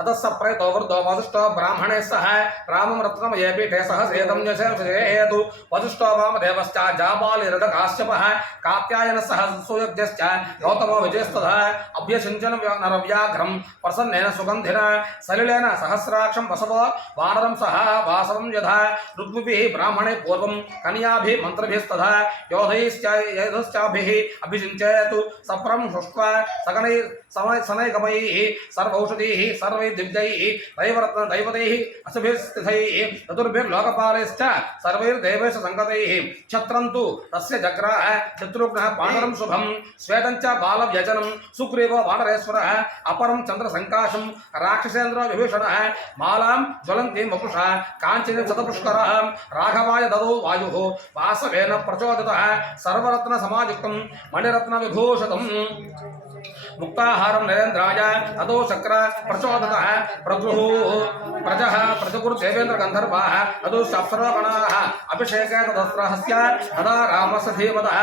अतः सप्रतो वृद्धो वसिष्ठो ब्राह्मणे सह रामं रत्नमये पीठे सह सेदं हेतु वसिष्ठो वामदेवश्च जाबालिरथकाश्यपः कात्यायनः सह सुयज्ञश्च गौतमो विजयस्तथा अभ्यसिञ्चन नरव्याघ्रं प्रसन्नेन सुगन्धिना सलिलेन सहस्राक्षं वसवो वानरं सह वासवं यथा ऋग्विभिः ब्राह्मणे पूर्वं कन्याभिः मन्त्रभिस्तथा योधैश्चाभिः अभिषिञ्चयतु सप्रं हृष्ट्वा सनैकमैः सर्वौषधीः सर्वैर्दिव्यैः दैवतैः असुभिस्थितैः चतुर्भिर्लोकपालैश्च सर्वैर्देवैश्च सङ्गतैः क्षत्रन्तु तस्य जग्राह शत्रुघ्नः पाण्डवं शुभं श्वेतं च बालव्यजनं सुग्रीवो वानरेश्वरः अपरं चन्द्रसङ्काशं राक्षसेन्द्रो विभीषणः मालां ज्वलन्तीं वपुषा काञ्चनीं शतपुष्करः राघवाय ददौ वायुः वासवेन प्रचोदितः सर्वरत्नसमायुक्तं मणिरत्नविभूषितं मुक्ताहारं नरेन्द्राय अदो शक्र प्रचोदतः प्रगृहुः प्रजः प्रजगुरुदेवेन्द्र गन्धर्वाः अदो सप्सरगणाः अभिषेके तदस्त्रहस्य तदा रामस्य धीमतः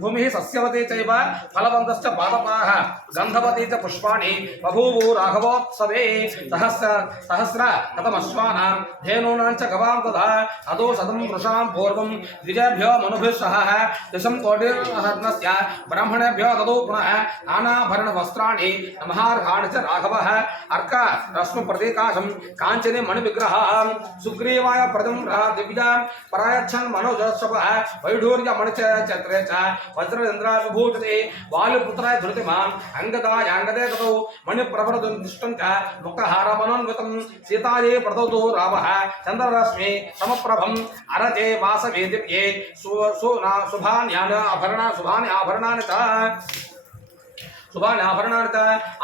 भूमिः सस्यवती चैव फलवन्तश्च पादपाः गन्धवती च पुष्पाणि बभूवु राघवोत्सवे सहस्र कथमश्वानां धेनूनां च गवां तथा अदो शतं वृषां पूर्वं द्विजेभ्यो मनुभिः सह दशं कोटिर्हर्णस्य ब्राह्मणेभ्यो ददौ पुनः नानाभरणवस्त्राणि नमहार्घाणि च राघवः अर्क रश्मिप्रतीकाशं काञ्चने मणिविग्रहां सुग्रीवाय प्रदं दिव्यां परायच्छन् मनोजस्वः वैढूर्यमणिचत्रे च वज्रेन्द्राविभूषिते वायुपुत्राय धृतिमान् अङ्गदायाङ्गदे ततो मणिप्रभरदुष्टं च मुक्तहारमनोन्वितं सीतायै प्रददौ रामः चन्द्ररश्मि समप्रभम् अरते वासवे दिव्ये शुभानि आभरणानि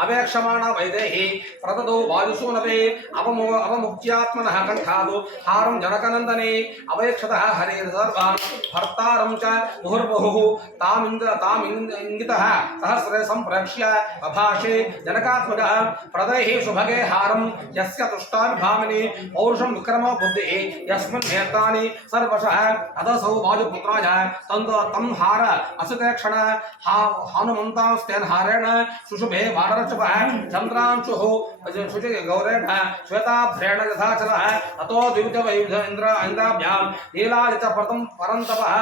अवेक्षमाण वैदेही प्रददौ वायुसूनवे अवमुक्त्यात्मनः कण्ठादु हारं जनकनन्दने अवेक्षतः हरिर्सर्वान् भर्तारं च मुहुर्मुहुः तामिङ्गितः सहस्रे सम्प्रेक्ष्य बभाषे जनकात्मजः प्रदैः सुभगे हारं यस्य तुष्टाभिभामिनी पौरुषं विक्रमो बुद्धिः यस्मिन् नेत्राणि सर्वशः अदसौ वायुपुत्राय तं हार असुते क्षण हनुमन्तास्तेन हारेण सुशुभे वानरचपः चन्द्रांशुः शुचि गौरेण श्वेताभ्रेण यथाचलः अतो द्विविध इन्द्राभ्यां लीलादित परन्तपः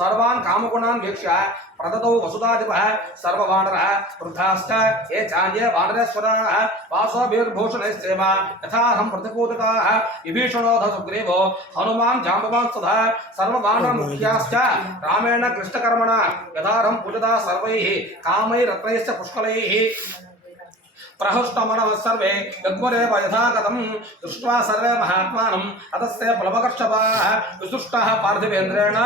सर्वान् कामगुणान् वीक्ष्य प्रददौ वसुधाधिपः सर्ववानरः वृद्धाश्च ये चान्ये वानरेश्वराः वासोभिर्भूषणैश्चैव यथाहं प्रतिपूजिताः विभीषणोऽथ सुग्रीवो हनुमान् जाम्बवान् तथा सर्ववानरमुख्याश्च रामेण कृष्णकर्मणा यथाहं पूजिताः सर्वैः कामैरत्नैश्च पुष्कलैः प्रहृष्टमनः सर्वे यद्वरेव यथागतं दृष्ट्वा सर्वे महात्मानम् अतस्ते प्लवकर्षपाः विसृष्टाः पार्थिवेन्द्रेण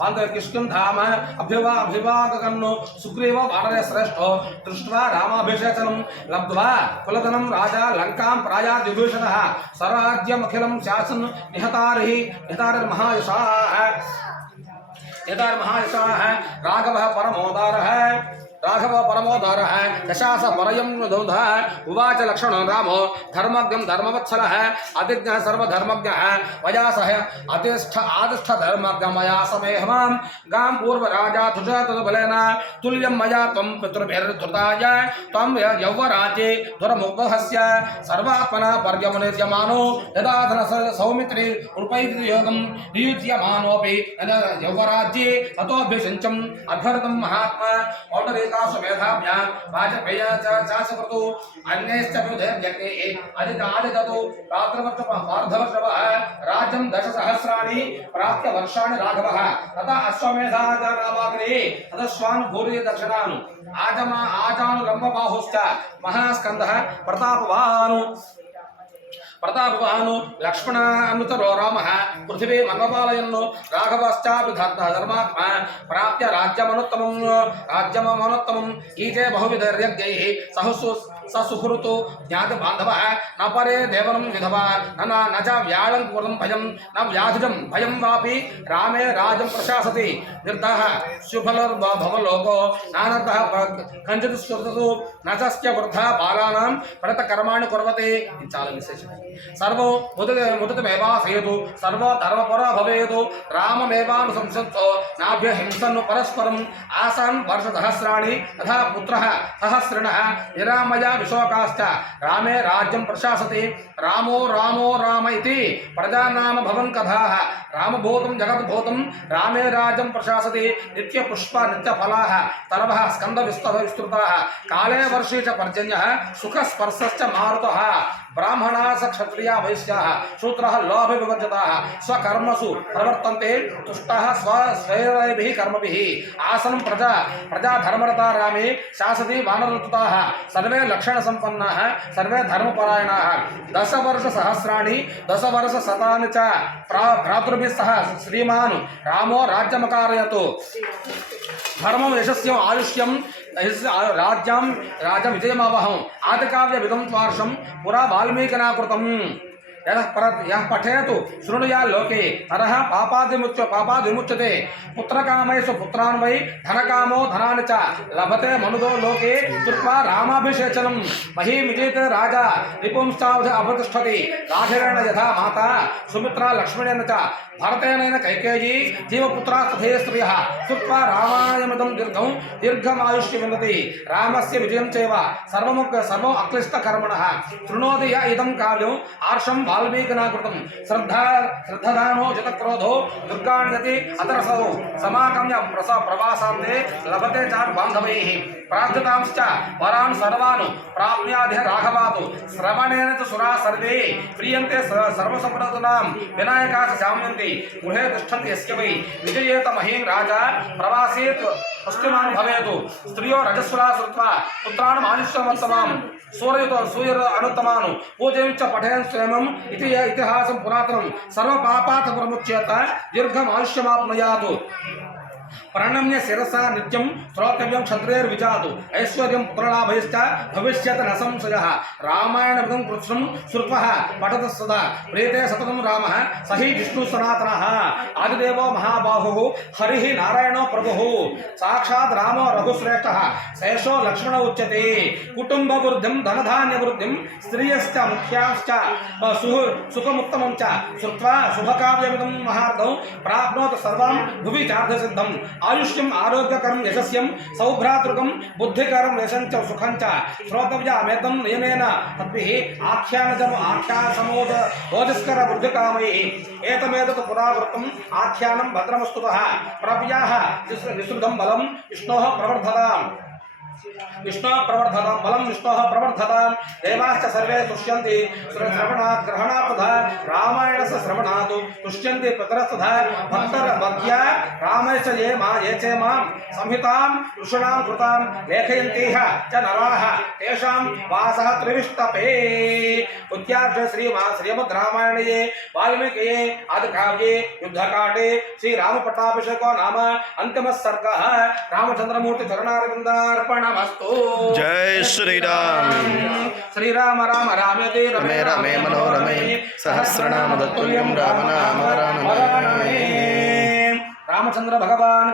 पान्धकिष्किन्धाम अभिवागकन्नु सुग्रीव वानरे श्रेष्ठो दृष्ट्वा रामाभिषेचनं लब्ध्वा कुलधनं राजा लङ्कां प्रायाद्विभीषणः स्वराज्यमखिलं शासन् निहतार्महायशाः राघव परमोदारः दशास परयं दोधः उवाच लक्ष्मणो रामो धर्मज्ञं धर्मवत्सलः अतिज्ञः सर्वधर्मज्ञः मया सह आदिष्ठ धर्मज्ञं मया समेहमां गां पूर्वराजा तुषतबलेन तुल्यं मया त्वं पितृभिर्धृताय त्वं यौवराज्ये दुरमुग्धस्य सर्वात्मना पर्यमनिर्यमानो यदा सौमित्री उपैतियोगं नियुज्यमानोऽपि यौवराज्ये ततोऽभ्यसिञ्चम् अभ्यर्थं महात्मा मेधाभ्यां वाजपेय चासकृतु अन्यश्च विधेयज्ञे अधिकादिदतु पार्थवर्षवः राज्यं 10 प्राप्य वर्षाणि राघवः तथा अश्वमेधानामाग्रे तदश्वान् भूरि दक्षिणान् आजानुलम्बबाहुश्च महास्कन्दः प्रतापवानु लक्ष्मण अनुतरो रामः पृथिवी मन्वपालयन्नु राघवश्चापि धर्मात्मा प्राप्य राज्यमनुत्तमम् ईजे बहुविधैर्यज्ञैः स सुहृतो ज्ञातबान्धवः न परे देवनं विधवा न च व्यालं कृतं भयं न व्याधिजं भयं वापि रामे राज्यं प्रशासति निर्धः शुभलर्भवलोको नानर्थः कञ्चित् स्फुरतु न तस्य वृद्धा बालानां प्रतकर्माणि कुर्वते చాలా విశేషం సర్వం ముదితమేవాసేతు సర్వధర్మపర భవేతు రామమేవానుశంసతో నాభ్యహింసన్ను పరస్పరం ఆసాన్ వర్షసహస్రాణి తథా పుత్రః సహస్రిణః నిరామయ విశోకాశ్చ రామే రాజ్యం ప్రశాసతి రామో రామో రామ ఇతి ప్రజానామ భవన్ కథాః రామభూతం జగద్భూతం రామే రాజ్యం ప్రశాసతి నిత్యపుష్ప నిత్యఫలాః తరవః స్కందవిస్తృతాః కాలే వర్షే చ పర్జన్యః సుఖస్పర్శశ్చ మారుతః ब्राह्मणाः क्षत्रिया वैश्याः शूद्राः लोभविवर्जिताः स्वकर्मसु प्रवर्तन्ते तुष्टाः स्वैरभिः कर्मभिः आसनं प्रजा धर्मरता रामे शासति वानरतुताः सर्वे लक्षणसम्पन्नाः सर्वे धर्मपरायणाः 10 वर्षसहस्राणि 10 वर्षशतानि च भ्रातृभिः सह श्रीमान् रामो राज्यमकारयतु धर्मं यशस्यम् आयुष्यं राज्यं विजयमावहम् आदिकाव्यविदं त्वार्षं पुरा वाल्मीकिना कृतम् यः पठेतु शृणुया लोके नरः पापादिमुच्यते पुत्रकामैषु पुत्रान् वै धनकामो धनानि च लभते मनुदो लोके कृत्वा रामाभिषेचनं महीं विजेते राजा रिपुंश्चावध अवतिष्ठति राघवेण यथा माता सुमित्रा लक्ष्मणेन च भरतेन कैकेयी जीवपुत्रा तथे स्त्रियः कृत्वा रामायणमिदं दीर्घमायुष्य विन्दति रामस्य विजयं चैव सर्वम् अक्लिष्टकर्मणः शृणोति य इदं काव्यम् आर्षं वाल्मीकिना कृतं श्रद्धानो जितक्रोधो दुर्गाण्यति अतरसौ समागम्य प्रवासान्ते लभते चान् बान्धवैः प्रार्थितांश्च वरान् सर्वान् प्राप्नुयादिह राघवात् श्रवणेन च सुराः सर्वे प्रीयन्ते सर्वसम्प्रदानां विनायकाः शाम्यन्ति गृहे तिष्ठन्ति यस्य वै विजयेत महीं राजा प्रवासे पुष्टिमान् भवेतु स्त्रियो रजस्वला श्रुत्वा पुत्रान् मानुष्यमत्तमां सूर्य अनुत्तमान् पूजयं च पठयन् स्वयम् इति इतिहासं पुरातनं सर्वपापात् प्रमुच्येत दीर्घमायुष्यमाप्नुयात् प्रणम्य शिरसा नित्यं श्रोतव्यं क्षत्रियर्विजातु ऐश्वर्यं पुत्रलाभैश्च भविष्यति न संशयः रामायणमिदं कृत्स्नं श्रुत्वा पठतः सदा प्रीते सततं रामः स हि विष्णुः सनातनः आदिदेवो महाबाहुः हरिः नारायणो प्रभुः साक्षात् रामो रघुश्रेष्ठः शेषो लक्ष्मण उच्यते कुटुम्बवृद्धिं धनधान्यवृद्धिं स्त्रियश्च मुख्याश्च सुखमुत्तमं च श्रुत्वा शुभकाव्यमिदं महार्घं प्राप्नोति सर्वां भुवि चार्धसिद्धम् आयुष्यम् आरोग्यकरं यशस्यं सौभ्रातृकं बुद्धिकरं यशं च सुखं च श्रोतव्यमेतं नियमेन तद्भिः आख्यानजनो आख्यासमोद ओजस्कर बुद्धिकामैः एतमेतत् पुरावृत्तम् आख्यानं भद्रमस्तुतः प्रव्याः विस्तृतं बलं विष्णोः प्रवर्धताम् बलं विष्णोः प्रवर्धताम् देवाश्च सर्वे तुष्यन्ति श्रवणात् ग्रहणात् तथा रामायणस्य श्रवणात् तुष्यन्ति पितरस्तथा भक्तर्भक्त्या रामश्च ये च मां संहितां ऋषीणां कृतां लेखयन्तीह च नराः तेषां वासः त्रिविष्टपे उद्यार्थे श्रीमद् रामायणे वाल्मीकिये आदिकाव्ये युद्धकाण्डे श्रीरामपट्टाभिषेको नाम अन्तिमः सर्गः रामचन्द्रमूर्ति चरणारविन्दार्पणमस्तु। जय श्री राम। श्रीराम राम रामेति रमे रमे मनोरमे सहस्रनाम तत्तुल्यं रामनाम वरानने। रामचंद्र भगवान